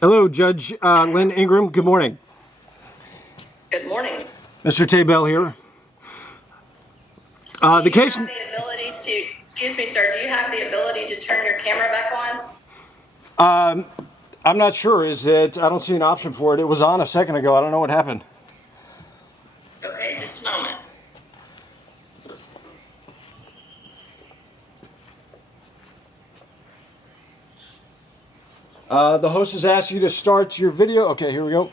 Hello, Judge Lynn Ingram. Good morning. Good morning. Mr. Taebel here. The case. Do you have the ability to, excuse me, sir, do you have the ability to turn your camera back on? I'm not sure. I don't see an option for it. It was on a second ago. I don't know what happened. Okay, just a moment. The host has asked you to start your video. Okay, here we go.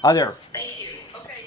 Hi there. Thank you. Okay.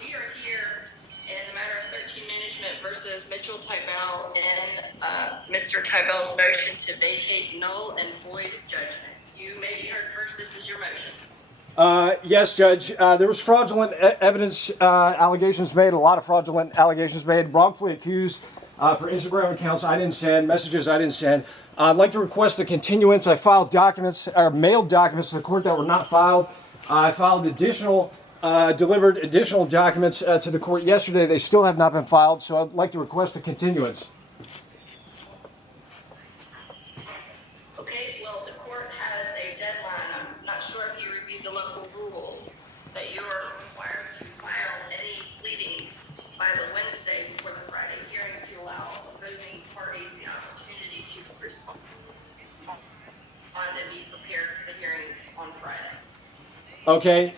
We are here in the matter of 13 management versus Mitch Taebel in Mr. Taebel's motion to vacate null and void judgment. You may be heard first. This is your motion. Yes, Judge. There was fraudulent evidence allegations made, a lot of fraudulent allegations made, wrongfully accused for Instagram accounts I didn't send, messages I didn't send. I'd like to request a continuance. I filed documents, or mailed documents to the court that were not filed. I filed delivered additional documents to the court yesterday. They still have not been filed, so I'd like to request a continuance. Okay, well, the court has a deadline. I'm not sure if you reviewed the local rules that you are required to file any pleadings by the Wednesday before the Friday hearing to allow opposing parties the opportunity to respond and be prepared for the hearing on Friday. Okay,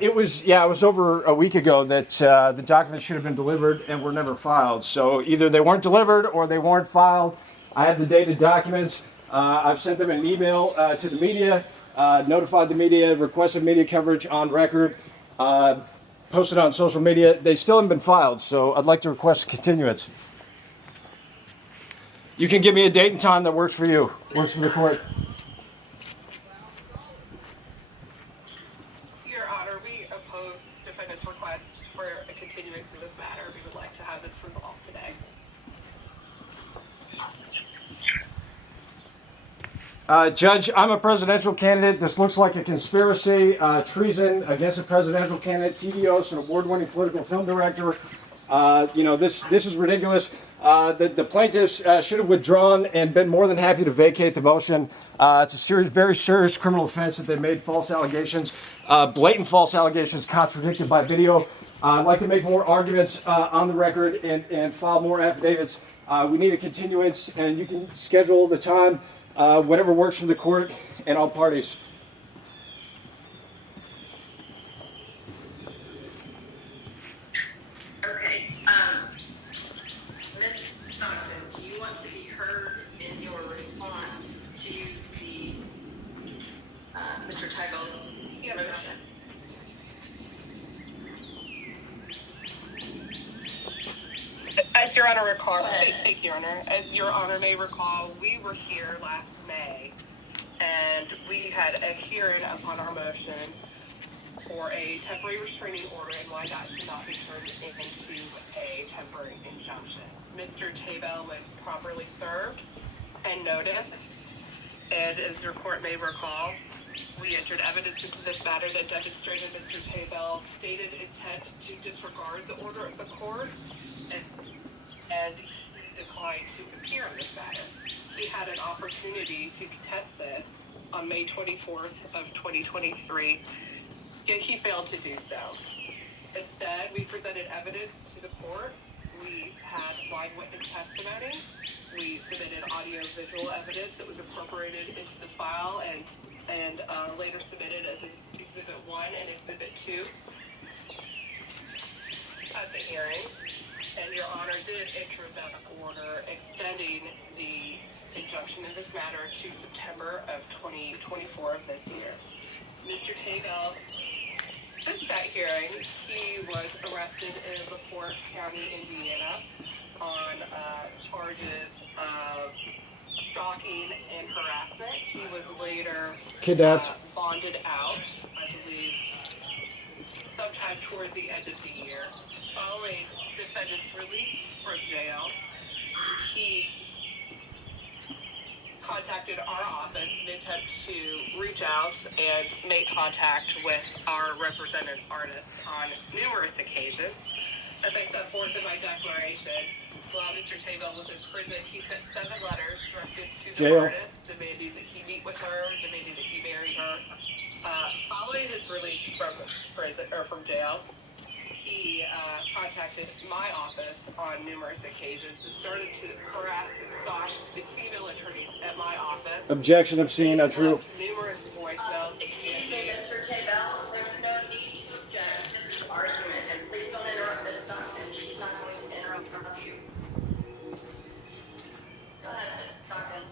it was over a week ago that the documents should have been delivered and were never filed. So either they weren't delivered or they weren't filed. I have the dated documents. I've sent them an email to the media, notified the media, requested media coverage on record, posted on social media. They still haven't been filed, so I'd like to request a continuance. You can give me a date and time that works for you, works for the court. Your Honor, we oppose defendant's request for a continuance in this matter. We would like to have this resolved today. Judge, I'm a presidential candidate. This looks like a conspiracy, treason against a presidential candidate, TVOs, an award-winning political film director. This is ridiculous. The plaintiffs should have withdrawn and been more than happy to vacate the motion. It's a very serious criminal offense that they made false allegations, blatant false allegations contradicted by video. I'd like to make more arguments on the record and file more affidavits. We need a continuance, and you can schedule the time, whatever works for the court and all parties. Okay, Ms. Stockton, do you want to be heard in your response to the Mr. Taebel's motion? As Your Honor recall, thank you, Your Honor. As Your Honor may recall, we were here last May, and we had a hearing upon our motion for a temporary restraining order and why that should not be turned into a temporary injunction. Mr. Taebel was properly served and noticed, and as your court may recall, we entered evidence into this matter that demonstrated Mr. Taebel's stated intent to disregard the order of the court, and he declined to appear in this matter. He had an opportunity to contest this on May 24th of 2023, yet he failed to do so. Instead, we presented evidence to the court. We had live witness testimony. We submitted audio-visual evidence that was incorporated into the file and later submitted as Exhibit 1 and Exhibit 2 at the hearing. And Your Honor did enter that order extending the injunction in this matter to September of 2024 of this year. Mr. Taebel, since that hearing, he was arrested in LaPorte County, Indiana on charges of stalking and harassment. He was later bonded out, I believe, sometime toward the end of the year. Following defendant's release from jail, he contacted our office in an attempt to reach out and make contact with our represented artist on numerous occasions. As I set forth in my declaration, while Mr. Taebel was in prison, he sent 7 letters directed to the artist demanding that he meet with her, demanding that he marry her. Following his release from prison or from jail, he contacted my office on numerous occasions and started to harass and stalk the female attorneys at my office. Objection, obscene, untrue. Numerous voicemails. Excuse me, Mr. Taebel, there's no need to object. This is argument, and please don't interrupt Ms. Stockton. She's not going to interrupt you. Go ahead, Ms. Stockton.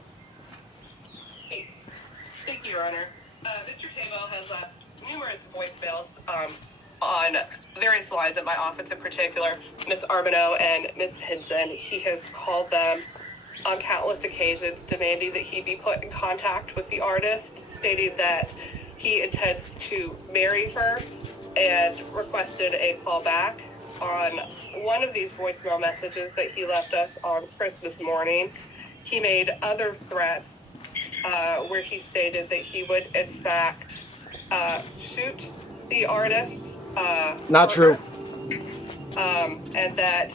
Hey, thank you, Your Honor. Mr. Taebel has left numerous voicemails on various lines at my office, in particular, Ms. Arbino and Ms. Hinson. He has called them on countless occasions, demanding that he be put in contact with the artist, stating that he intends to marry her, and requested a call back. On one of these voicemail messages that he left us on Christmas morning, he made other threats where he stated that he would, in fact, shoot the artist's Not true. And that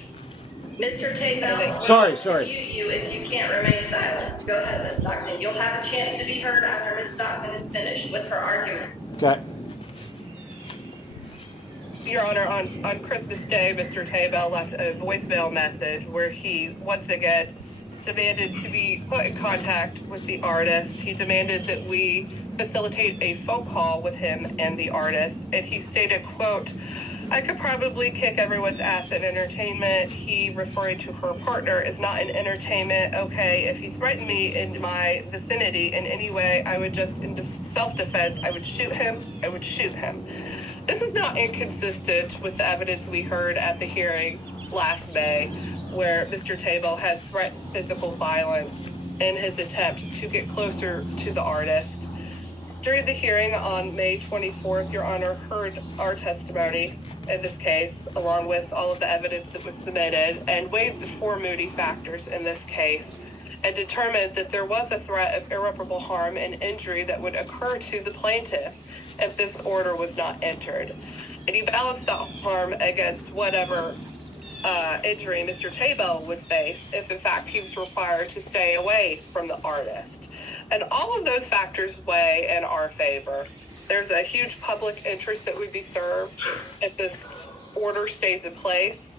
Mr. Taebel, Sorry. mute you if you can't remain silent. Go ahead, Ms. Stockton. You'll have a chance to be heard after Ms. Stockton is finished with her argument. Okay. Your Honor, on Christmas Day, Mr. Taebel left a voicemail message where he once again demanded to be put in contact with the artist. He demanded that we facilitate a phone call with him and the artist, and he stated, quote, "I could probably kick everyone's ass in entertainment." He, referring to her partner, is not in entertainment. Okay, if he threatened me in my vicinity in any way, I would just, in self-defense, I would shoot him. This is not inconsistent with the evidence we heard at the hearing last May, where Mr. Taebel had threatened physical violence in his attempt to get closer to the artist. During the hearing on May 24th, Your Honor heard our testimony in this case, along with all of the evidence that was submitted, and weighed the four Moody factors in this case, and determined that there was a threat of irreparable harm and injury that would occur to the plaintiffs if this order was not entered. And he balanced that harm against whatever injury Mr. Taebel would face if, in fact, he was required to stay away from the artist. And all of those factors weigh in our favor. There's a huge public interest that would be served if this order stays in place.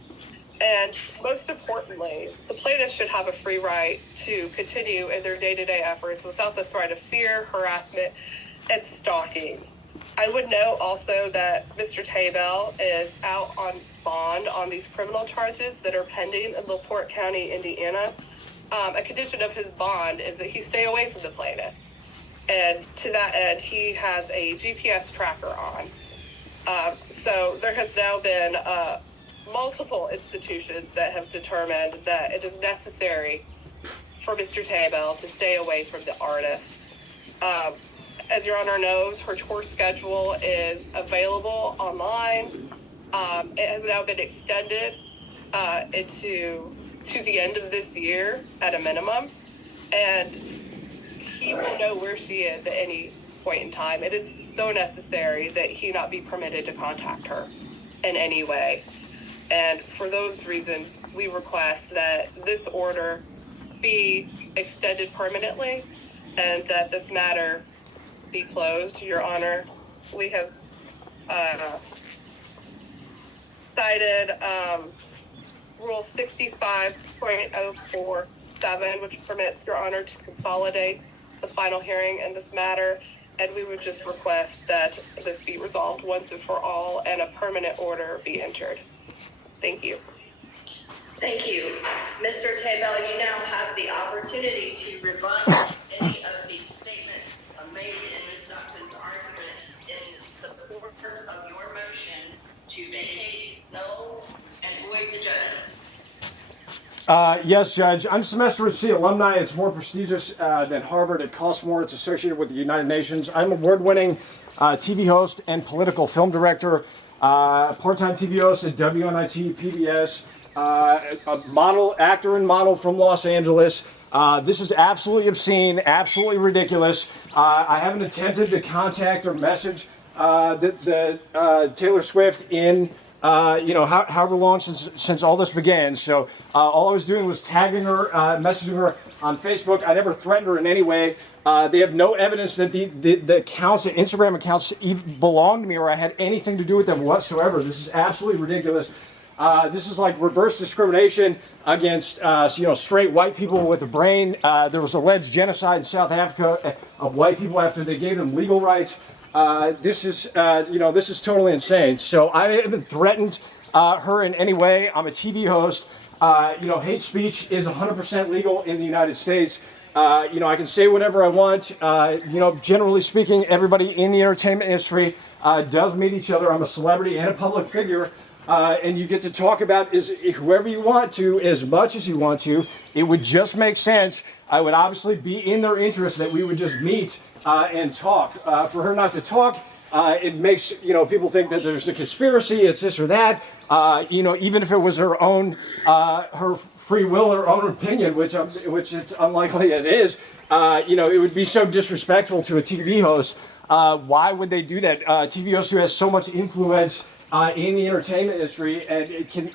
And most importantly, the plaintiffs should have a free right to continue in their day-to-day efforts without the threat of fear, harassment, and stalking. I would note also that Mr. Taebel is out on bond on these criminal charges that are pending in LaPorte County, Indiana. A condition of his bond is that he stay away from the plaintiffs. And to that end, he has a GPS tracker on. So there has now been multiple institutions that have determined that it is necessary for Mr. Taebel to stay away from the artist. As Your Honor knows, her tour schedule is available online. It has now been extended to the end of this year at a minimum, and he will know where she is at any point in time. It is so necessary that he not be permitted to contact her in any way. And for those reasons, we request that this order be extended permanently and that this matter be closed. Your Honor, we have cited Rule 65.047, which permits Your Honor to consolidate the final hearing in this matter, and we would just request that this be resolved once and for all and a permanent order be entered. Thank you. Thank you. Mr. Taebel, you now have the opportunity to rebut any of these statements made in Ms. Stockton's arguments in support of your motion to vacate, null, and void the judgment. Yes, Judge. I'm semester at C alumni. It's more prestigious than Harvard. It costs more. It's associated with the United Nations. I'm award-winning TV host and political film director, part-time TV host at WNIT PBS, a model, actor and model from Los Angeles. This is absolutely obscene, absolutely ridiculous. I haven't attempted to contact or message Taylor Swift in however long since all this began. So all I was doing was tagging her, messaging her on Facebook. I never threatened her in any way. They have no evidence that the accounts, the Instagram accounts, even belong to me or I had anything to do with them whatsoever. This is absolutely ridiculous. This is like reverse discrimination against straight white people with a brain. There was alleged genocide in South Africa of white people after they gave them legal rights. This is totally insane. So I haven't threatened her in any way. I'm a TV host. Hate speech is 100% legal in the United States. I can say whatever I want. Generally speaking, everybody in the entertainment industry does meet each other. I'm a celebrity and a public figure. And you get to talk about whoever you want to, as much as you want to. It would just make sense. I would obviously be in their interest that we would just meet and talk. For her not to talk, it makes people think that there's a conspiracy. It's this or that. Even if it was her own, her free will, her own opinion, which it's unlikely it is. It would be so disrespectful to a TV host. Why would they do that? TV host who has so much influence in the entertainment industry, and it can,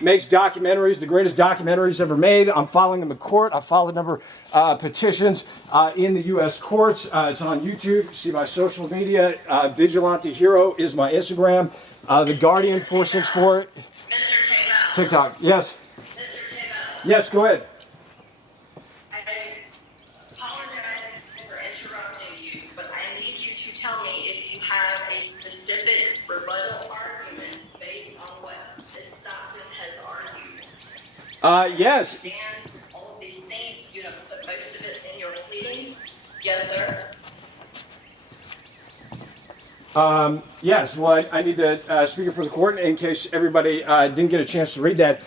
makes documentaries, the greatest documentaries ever made. I'm filing them in court. I filed a number of petitions in the U.S. courts. It's on YouTube. See my social media. Vigilante Hero is my Instagram. The Guardian 464. Mr. Taebel. TikTok. Yes. Mr. Taebel. Yes. Go ahead. I apologize for interrupting you, but I need you to tell me if you have a specific rebuttal argument based on what Ms. Stockton has argued. Yes. Understand all of these things. You have put most of it in your pleadings. Yes, sir. Yes, well, I need to speak for the court in case everybody didn't get a chance to read that.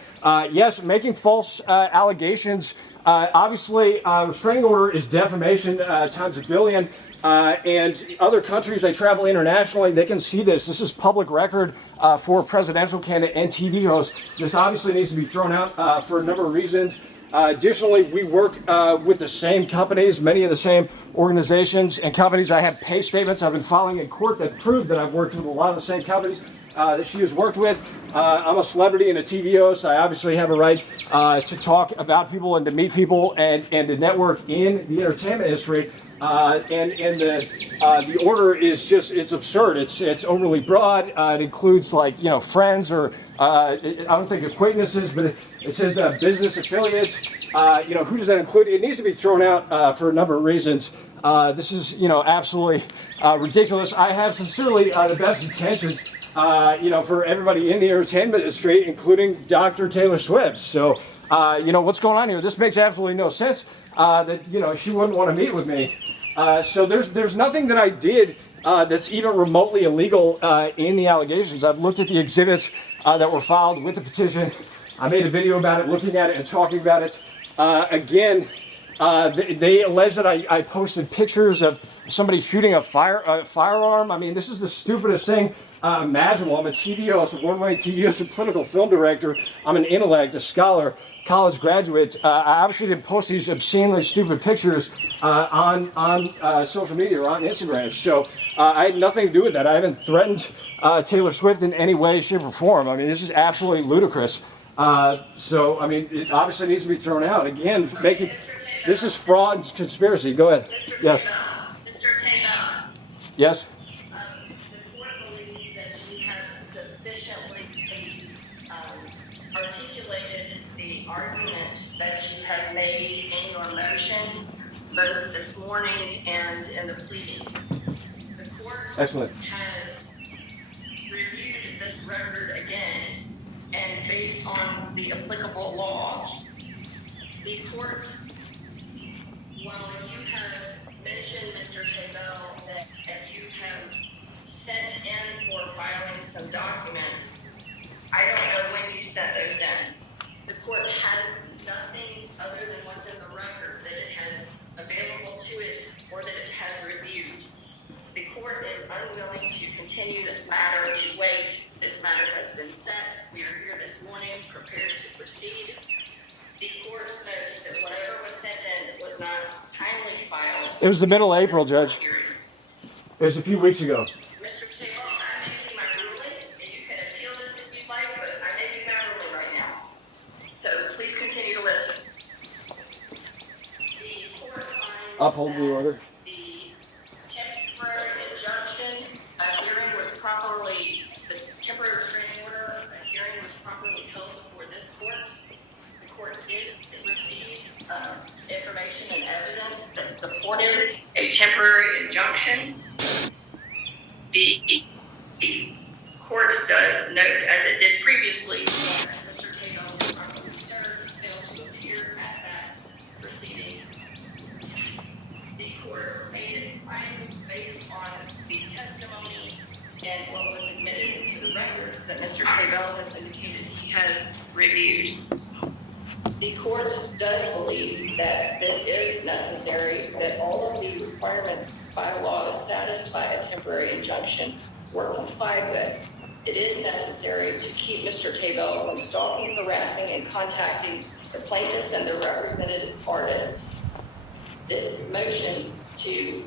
Yes, making false allegations. Obviously, restraining order is defamation times a billion. And other countries, they travel internationally, they can see this. This is public record for a presidential candidate and TV hosts. This obviously needs to be thrown out for a number of reasons. Additionally, we work with the same companies, many of the same organizations and companies. I have pay statements I've been filing in court that prove that I've worked with a lot of the same companies that she has worked with. I'm a celebrity and a TV host. I obviously have a right to talk about people and to meet people and to network in the entertainment industry. The order is just, it's absurd. It's overly broad. It includes friends or I don't think acquaintances, but it says business affiliates. Who does that include? It needs to be thrown out for a number of reasons. This is absolutely ridiculous. I have sincerely the best intentions for everybody in the entertainment industry, including Dr. Taylor Swift. So what's going on here? This makes absolutely no sense. That she wouldn't want to meet with me. So there's nothing that I did that's even remotely illegal in the allegations. I've looked at the exhibits that were filed with the petition. I made a video about it, looking at it and talking about it. They allege that I posted pictures of somebody shooting a firearm. I mean, this is the stupidest thing imaginable. I'm a TV host, award-winning TV host, a political film director. I'm an intellect, a scholar, college graduate. I obviously didn't post these obscenely stupid pictures on social media or on Instagram. So I had nothing to do with that. I haven't threatened Taylor Swift in any way, shape, or form. I mean, this is absolutely ludicrous. It obviously needs to be thrown out. Again, this is fraud and conspiracy. Go ahead. Yes. Mr. Taebel. Yes. The court believes that you have sufficiently articulated the argument that you have made in your motion, both this morning and in the pleadings. The court Excellent. has reviewed this record again, and based on the applicable law, the court, while you have mentioned, Mr. Taebel, that you have sent in for filing some documents, I don't know when you sent those in. The court has nothing other than what's in the record that it has available to it or that it has reviewed. The court is unwilling to continue this matter, to wait. This matter has been set. We are here this morning prepared to proceed. The court notes that whatever was sent in was not timely filed. It was the middle of April, Judge. It was a few weeks ago. Mr. Taebel, I'm making my ruling, and you can appeal this if you'd like, but I'm making my ruling right now. So please continue to listen. Uphold the order. The temporary injunction, the temporary restraining order, a hearing was properly held before this court. The court did receive information and evidence that supported a temporary injunction. The court does note, as it did previously, that Mr. Taebel was properly served, failed to appear at that proceeding. The court made its findings based on the testimony and what was admitted into the record that Mr. Taebel has indicated he has reviewed. The court does believe that this is necessary, that all of the requirements by law to satisfy a temporary injunction were complied with. It is necessary to keep Mr. Taebel from stalking, harassing, and contacting the plaintiffs and their represented artists. This motion to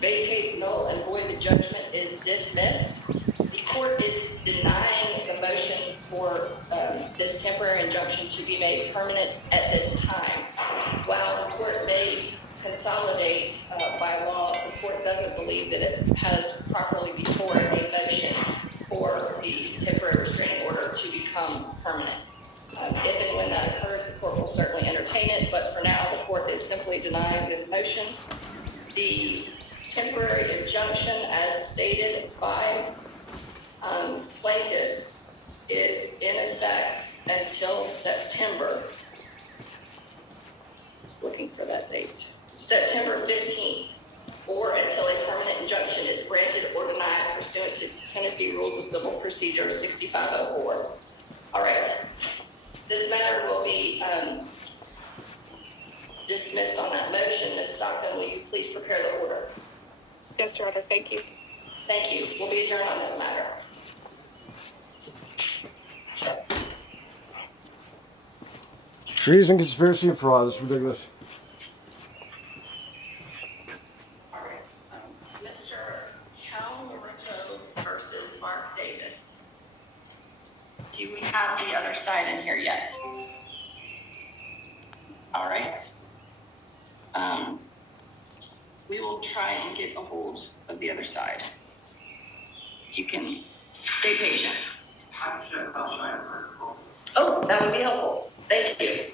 vacate, null, and void the judgment is dismissed. The court is denying the motion for this temporary injunction to be made permanent at this time. While the court may consolidate by law, the court doesn't believe that it has properly before it a motion for the temporary restraining order to become permanent. If and when that occurs, the court will certainly entertain it, but for now, the court is simply denying this motion. The temporary injunction, as stated by plaintiff, is in effect until September. Just looking for that date. September 15th, or until a permanent injunction is granted or denied pursuant to Tennessee Rules of Civil Procedure 6504. All right. This matter will be dismissed on that motion. Ms. Stockton, will you please prepare the order? Yes, Your Honor. Thank you. Thank you. We'll be adjourned on this matter. Treason, conspiracy, and fraud. This is ridiculous. All right. Mr. Cal Naruto versus Mark Davis. Do we have the other side in here yet? All right. We will try and get a hold of the other side. You can stay patient. Oh, that would be helpful. Thank you.